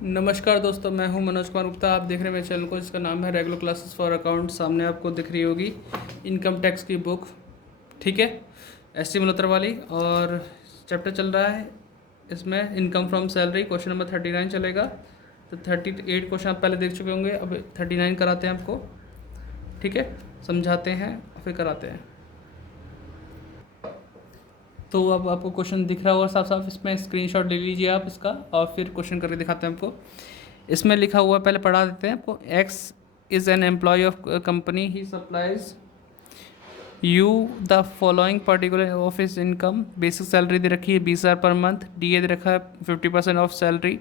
नमस्कार दोस्तों, मैं हूं मनोज कुमार गुप्ता। आप देख रहे हैं मेरे चैनल को जिसका नाम है रेगुलर क्लासेस फॉर अकाउंट। सामने आपको दिख रही होगी इनकम टैक्स की बुक, ठीक है, एस टी मल्होत्रा वाली। और चैप्टर चल रहा है इसमें income from salary. Question number 39 चलेगा। तो 38 क्वेश्चन आप पहले देख चुके होंगे, अब 39 कराते हैं आपको, ठीक है। समझाते हैं फिर कराते हैं। तो अब आपको क्वेश्चन दिख रहा होगा साफ साफ, इसमें स्क्रीनशॉट ले लीजिए आप इसका और फिर क्वेश्चन करके दिखाते हैं आपको। इसमें लिखा हुआ पहले पढ़ा देते हैं आपको। X is an employ of company, he supplies you the following particular of his income. Basic salary दे रखी है 20,000 पर मंथ। डी ए दे रखा है 50% of salary,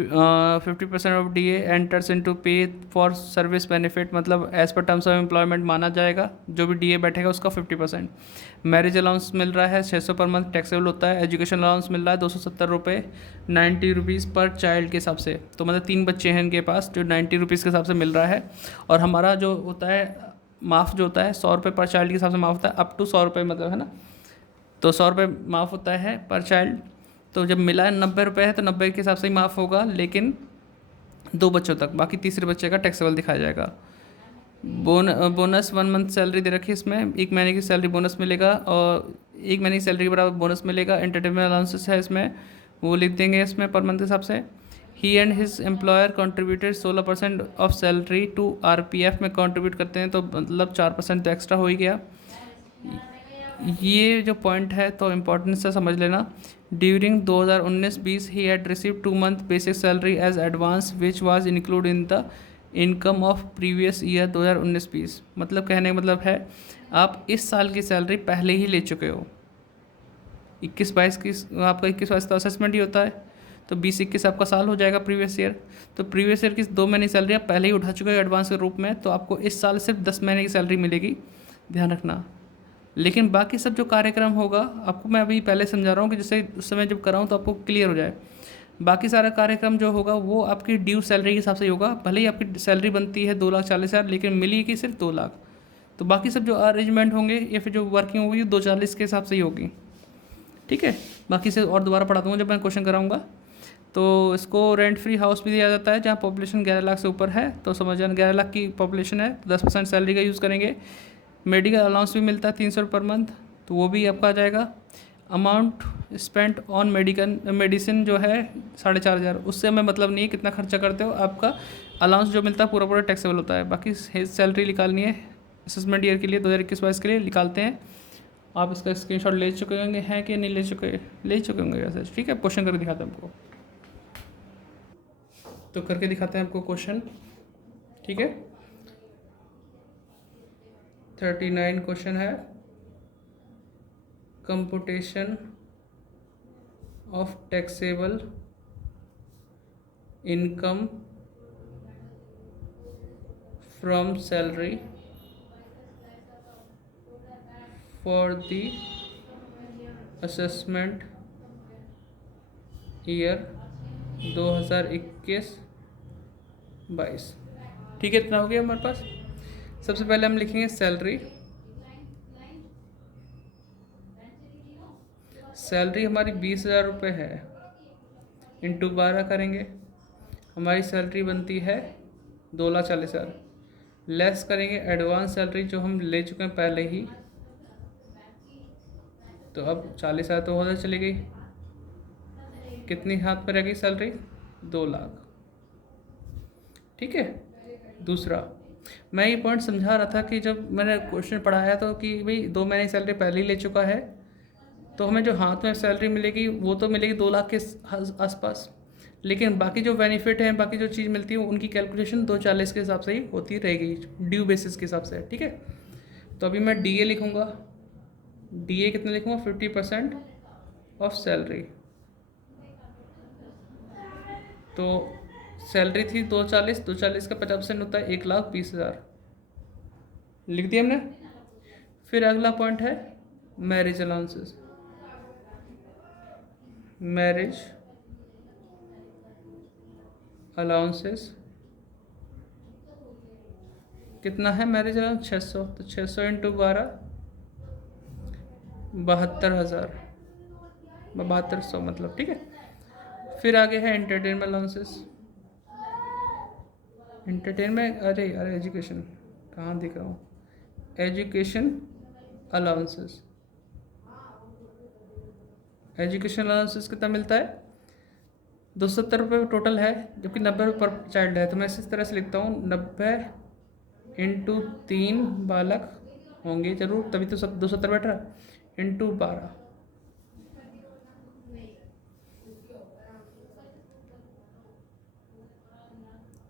50% of DA enters into pay for service benefit, मतलब as per terms of employment माना जाएगा। जो भी डी ए बैठेगा उसका 50%। मैरिज अलाउंस मिल रहा है 600 पर मंथ, टैक्सेबल होता है। एजुकेशन अलाउंस मिल रहा है 270 रुपये, 90 रुपीज़ पर चाइल्ड के हिसाब से। तो मतलब 3 बच्चे हैं इनके पास, जो 90 रुपीज़ के हिसाब से मिल रहा है। और हमारा जो होता है माफ़, जो होता है 100 रुपये पर चाइल्ड के हिसाब से माफ़ होता है, अप टू 100 रुपये, मतलब है ना। तो 100 रुपये माफ़ होता है पर चाइल्ड। तो जब मिला है 90 रुपये है तो 90 के हिसाब से ही माफ़ होगा, लेकिन 2 बच्चों तक। बाकी तीसरे बच्चे का टैक्सेबल दिखाया जाएगा। बोनस 1 मंथ सैलरी दे रखी है इसमें, 1 महीने की सैलरी बोनस मिलेगा और 1 महीने की सैलरी के बराबर बोनस मिलेगा। एंटरटेनमेंट अलाउंसेस है इसमें, वो लिख देंगे इसमें पर मंथ के हिसाब से। He and his employer contributed 16% of salary to RPF में कंट्रीब्यूट करते हैं, तो मतलब 4% तो एक्स्ट्रा हो ही गया। ये जो पॉइंट है तो इम्पोर्टेंस से समझ लेना। During 2019-20 he had received 2 month basic salary as advance which was include in the income of previous year 2019-20। मतलब कहने का मतलब है आप इस साल की सैलरी पहले ही ले चुके हो। 21-22 की आपका 21-22 तो असेसमेंट ही होता है, तो 20-21 आपका साल हो जाएगा प्रीवियस ईयर। तो प्रीवियस ईयर की 2 महीने की सैलरी आप पहले ही उठा चुके हो एडवांस के रूप में, तो आपको इस साल सिर्फ 10 महीने की सैलरी मिलेगी, ध्यान रखना। लेकिन बाकी सब जो कार्यक्रम होगा आपको मैं अभी पहले समझा रहा हूँ कि जिससे उस समय जब कराऊँ तो आपको क्लियर हो जाए। बाकी सारा कार्यक्रम जो होगा वो आपकी ड्यू सैलरी के हिसाब से ही होगा। भले ही आपकी सैलरी बनती है 2,40,000, लेकिन मिली कि सिर्फ 2 लाख। तो बाकी सब जो अरेंजमेंट होंगे या फिर जो वर्किंग होगी 240 के हिसाब से ही होगी, ठीक है। बाकी से और दोबारा पढ़ा दूँगा जब मैं क्वेश्चन कराऊँगा। तो इसको रेंट फ्री हाउस भी दिया जाता है जहाँ पॉपुलेशन 11 लाख से ऊपर है। तो समझ जाना 11 लाख की पॉपुलेशन है तो 10% सैलरी का यूज़ करेंगे। मेडिकल अलाउंस भी मिलता है 300 पर मंथ, तो वो भी आपका आ जाएगा। अमाउंट स्पेंट ऑन मेडिसिन जो है 4,500, उससे हमें मतलब नहीं है कितना खर्चा करते हो। आपका अलाउंस जो मिलता है पूरा पूरा टैक्सेबल होता है। बाकी सैलरी निकालनी है असेसमेंट ईयर के लिए 2021-22 के लिए, निकालते हैं। आप इसका स्क्रीनशॉट ले चुके होंगे, हैं कि नहीं ले चुके होंगे वैसे, ठीक है। क्वेश्चन करके दिखाते हैं आपको, तो करके दिखाते हैं आपको क्वेश्चन, ठीक है। 39 क्वेश्चन है। Computation of taxable income from salary for the assessment year 2021-22, ठीक है। इतना हो गया हमारे पास। सबसे पहले हम लिखेंगे सैलरी। सैलरी हमारी 20,000 रुपये है, इंटू 12 करेंगे। हमारी सैलरी बनती है 2,40,000। लेस करेंगे एडवांस सैलरी जो हम ले चुके हैं पहले ही, तो अब 40,000 तो उधर चली गई। कितनी हाथ में रह गई सैलरी? 2 लाख, ठीक है। दूसरा, मैं ये पॉइंट समझा रहा था कि जब मैंने क्वेश्चन पढ़ाया तो कि भाई 2 महीने की सैलरी पहले ही ले चुका है, तो हमें जो हाथ में सैलरी मिलेगी वो तो मिलेगी 2 लाख के आसपास, लेकिन बाकी जो बेनिफिट है, बाकी जो चीज़ मिलती है उनकी कैलकुलेशन 240 के हिसाब से ही होती रहेगी, ड्यू बेसिस के हिसाब से, ठीक है। तो अभी मैं DA लिखूँगा। DA कितना लिखूँगा? 50% ऑफ सैलरी। तो सैलरी थी 240, 240 का 50% होता है 1,20,000, लिख दिया हमने। फिर अगला पॉइंट है मैरिज अलाउंसेस। मैरिज अलाउंसेस कितना है? मैरिज अलाउंस 600, तो 600 इंटू 12 72,000, 7200 मतलब, ठीक है। फिर आगे है एंटरटेनमेंट अलाउंसेस। एंटरटेनमेंट, अरे अरे एजुकेशन कहाँ दिख रहा हूँ, एजुकेशन अलाउंसेस। एजुकेशन अलाउंसेस कितना मिलता है, 270 रुपये टोटल है, जबकि 90 रुपये पर चाइल्ड है। तो मैं इस तरह से लिखता हूँ 90 इंटू 3 बालक होंगे जरूर, तभी तो सब 270 बैठ रहा, इंटू 12।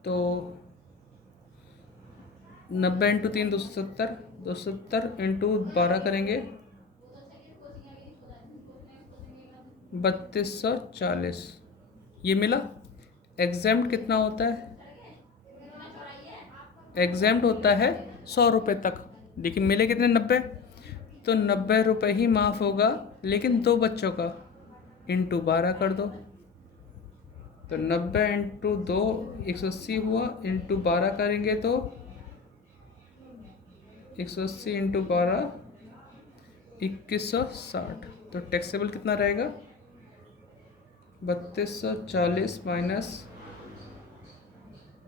तो 90 इंटू 3 270, 270 इंटू 12 करेंगे 3240, ये मिला। एग्जाम्ट कितना होता है, एग्जाम्ट होता है 100 रुपये तक, लेकिन मिले कितने 90, तो 90 रुपये ही माफ़ होगा, लेकिन 2 बच्चों का, इंटू 12 कर दो। तो 90 इंटू 2 180 हुआ, इंटू 12 करेंगे तो 180 इंटू 12 2160। तो टैक्सेबल कितना रहेगा, 3240 माइनस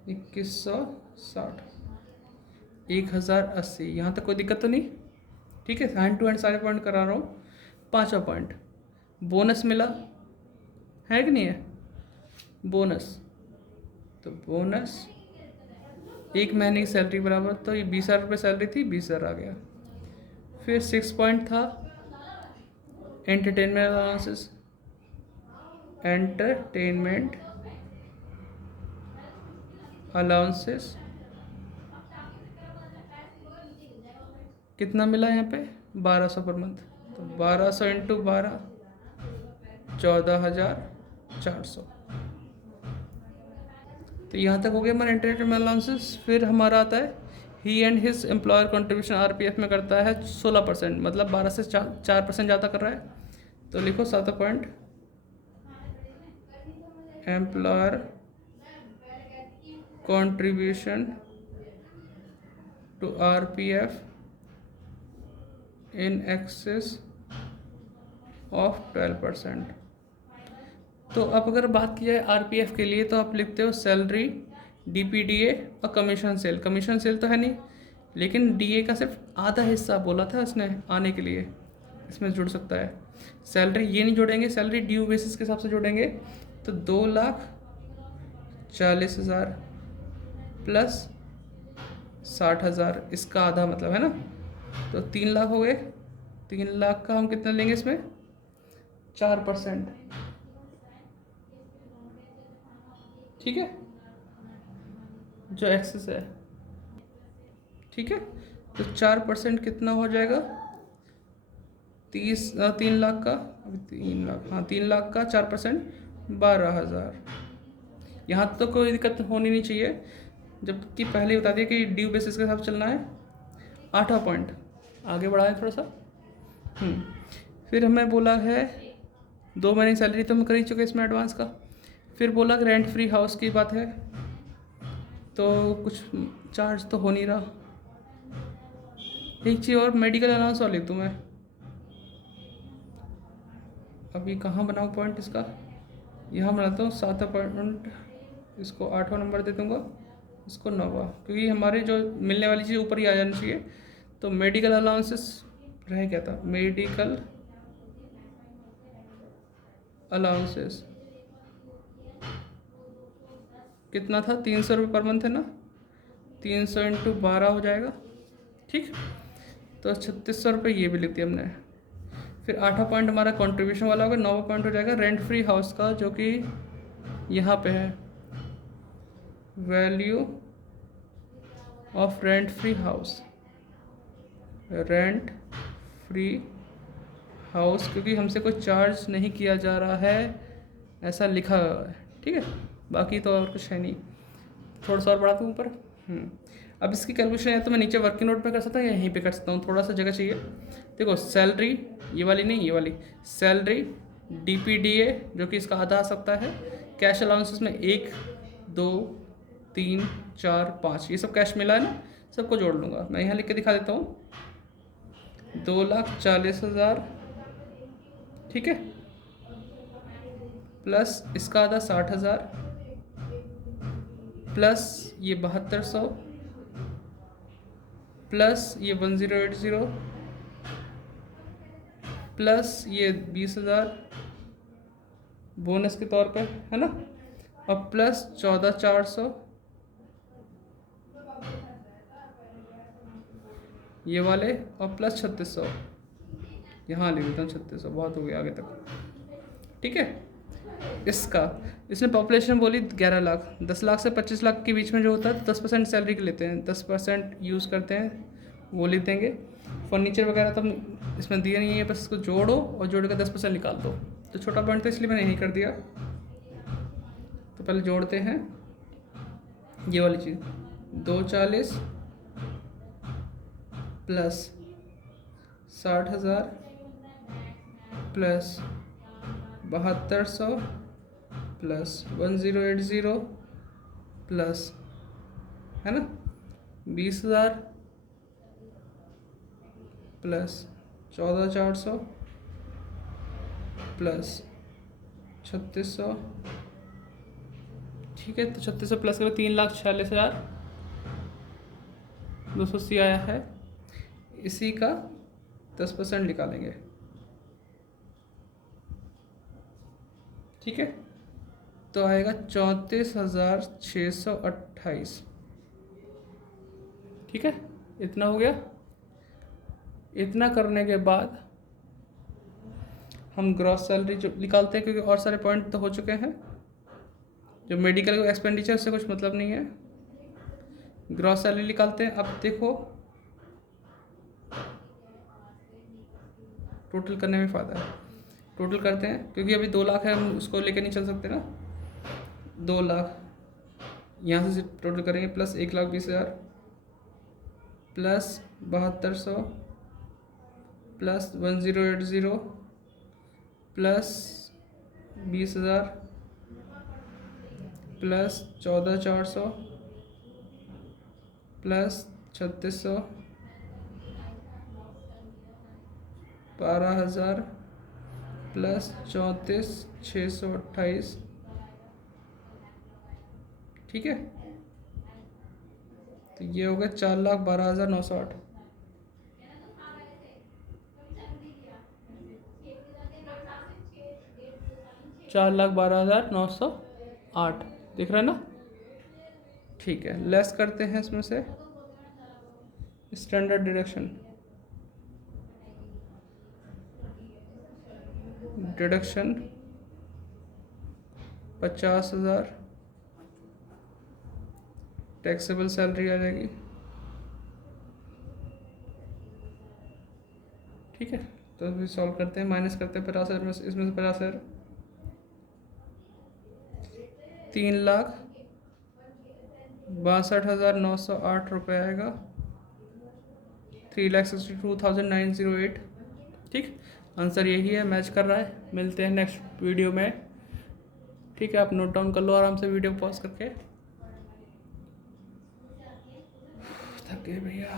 2160, 1080। यहाँ तक कोई दिक्कत तो नहीं, ठीक है। हैंड टू हैंड सारे पॉइंट करा रहा हूँ। 5वां पॉइंट, बोनस मिला है कि नहीं है, बोनस। तो बोनस 1 महीने की सैलरी बराबर, तो ये 20,000 रुपये सैलरी थी, 20,000 आ गया। फिर 6 पॉइंट था एंटरटेनमेंट अलाउंसेस। एंटरटेनमेंट अलाउंसेस कितना मिला यहाँ पे, 1200 पर मंथ। तो 1200 इंटू 12 14,400। तो यहाँ तक हो गया हमारा एंटरटेनमेंट अलाउंसेस। फिर हमारा आता है he and his employer contribution RPF में करता है 16%, मतलब 12 से 4% ज़्यादा कर रहा है। तो लिखो 7 point, employer contribution to RPF in excess of 12%। तो अब अगर बात की जाए आरपीएफ के लिए, तो आप लिखते हो सैलरी, डीपीडीए और कमीशन सेल। कमीशन सेल तो है नहीं, लेकिन डीए का सिर्फ आधा हिस्सा बोला था उसने आने के लिए, इसमें जुड़ सकता है। सैलरी ये नहीं जोड़ेंगे, सैलरी ड्यू बेसिस के हिसाब से जोड़ेंगे। तो 2,40,000 प्लस 60,000, इसका आधा मतलब है ना, तो 3 लाख हो गए। 3 लाख का हम कितना लेंगे इसमें, 4%, ठीक है, जो एक्सेस है, ठीक है। तो 4% कितना हो जाएगा, 3 लाख का, अभी 3 लाख, हाँ 3 लाख का 4% 12,000। यहाँ तो कोई दिक्कत होनी नहीं चाहिए, जबकि पहले बता दिया कि ड्यू बेसिस के साथ चलना है। 8वां पॉइंट आगे बढ़ाएं थोड़ा सा। फिर हमें बोला है 2 महीने की सैलरी तो हम कर ही चुके इसमें एडवांस का। फिर बोला कि रेंट फ्री हाउस की बात है, तो कुछ चार्ज तो हो नहीं रहा। एक चीज़ और, मेडिकल अलाउंस और लिख दूँ मैं, अभी कहाँ बनाऊँ पॉइंट इसका, यहाँ बनाता हूँ 7वां पॉइंट, इसको 8वां नंबर दे दूँगा, इसको 9वां, क्योंकि हमारे जो मिलने वाली चीज़ ऊपर ही आ जानी चाहिए। तो मेडिकल अलाउंसेस रह गया था, मेडिकल अलाउंसेस कितना था, 300 रुपये पर मंथ है ना, 300 इंटू 12 हो जाएगा, ठीक। तो 3,600 रुपये ये भी लिख दिया हमने। फिर 8वां पॉइंट हमारा कंट्रीब्यूशन वाला होगा। 9वां पॉइंट हो जाएगा रेंट फ्री हाउस का, जो कि यहाँ पे है, value of rent free house, rent free house, क्योंकि हमसे कोई चार्ज नहीं किया जा रहा है, ऐसा लिखा हुआ है, ठीक है। बाकी तो और कुछ है नहीं। थोड़ा सा और बढ़ा दूँ ऊपर। अब इसकी कैलकुलेशन है तो मैं नीचे वर्किंग नोट पे कर सकता हूँ या यहीं पे कर सकता हूँ, थोड़ा सा जगह चाहिए। देखो सैलरी, ये वाली नहीं, ये वाली सैलरी, डीपीडीए जो कि इसका आधा आ सकता है, कैश अलाउंसेस में 1 2 3 4 5 ये सब कैश मिला है ना, सबको जोड़ लूँगा। मैं यहाँ लिख के दिखा देता हूँ, 2,40,000, ठीक है, प्लस इसका आधा 60,000 प्लस ये 7200 प्लस ये 1080 प्लस ये 20,000 बोनस के तौर पे, है ना, और प्लस 14,400 ये वाले, और प्लस 3600, यहाँ लिख देता हूँ 3600, बहुत हो गया आगे तक। ठीक है, इसने पॉपुलेशन बोली 11 लाख, 10 लाख से 25 लाख के बीच में जो होता है 10% सैलरी के लेते हैं, 10% यूज़ करते हैं, वो लिख देंगे। फर्नीचर वगैरह तो इसमें दिया नहीं है, बस इसको जोड़ो और जोड़ कर 10% निकाल दो। तो छोटा पॉइंट था इसलिए मैंने यही कर दिया। तो पहले जोड़ते हैं ये वाली चीज़, 240 प्लस 60,000 प्लस 7200 प्लस 1080 प्लस, है ना, 20,000 प्लस 14,400 प्लस 3600। ठीक है, तो 3600 प्लस करो 3,46,280 आया है। इसी का 10% निकालेंगे। ठीक है, तो आएगा 34,628। ठीक है, इतना हो गया। इतना करने के बाद हम ग्रॉस सैलरी जो निकालते हैं, क्योंकि और सारे पॉइंट तो हो चुके हैं। जो मेडिकल एक्सपेंडिचर से कुछ मतलब नहीं है, ग्रॉस सैलरी निकालते हैं। अब देखो टोटल करने में फ़ायदा है, टोटल करते हैं, क्योंकि अभी 2 लाख है, हम उसको लेकर नहीं चल सकते ना। 2 लाख यहाँ से टोटल करेंगे, plus 1,20,000 plus 7200 plus 1080 plus 20,000 plus 14,400 plus 3600 12,000 plus 34,628। ठीक है, तो ये हो गया 4,12,908। $4,12,908 दिख रहा है ना। ठीक है, लेस करते हैं इसमें से स्टैंडर्ड डिडक्शन 50,000 टैक्सेबल सैलरी आ जाएगी। ठीक है, तो अभी सॉल्व करते हैं, माइनस करते हैं 50,000 में से, इसमें से 50,000 3,62,908 रुपये आएगा, 3,62,908। ठीक, आंसर यही है, मैच कर रहा है। मिलते हैं नेक्स्ट वीडियो में। ठीक है, आप नोट डाउन कर लो आराम से वीडियो पॉज करके। थक गए भैया।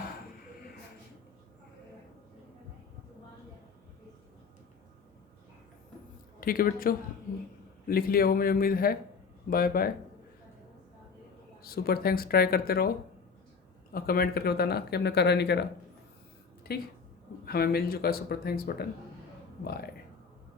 ठीक है बच्चों, लिख लिया वो मुझे उम्मीद है। Bye bye, super thanks. Try करते रहो और कमेंट करके बताना कि हमने करा नहीं करा। ठीक, हमें मिल चुका है सुपर थैंक्स बटन। बाय।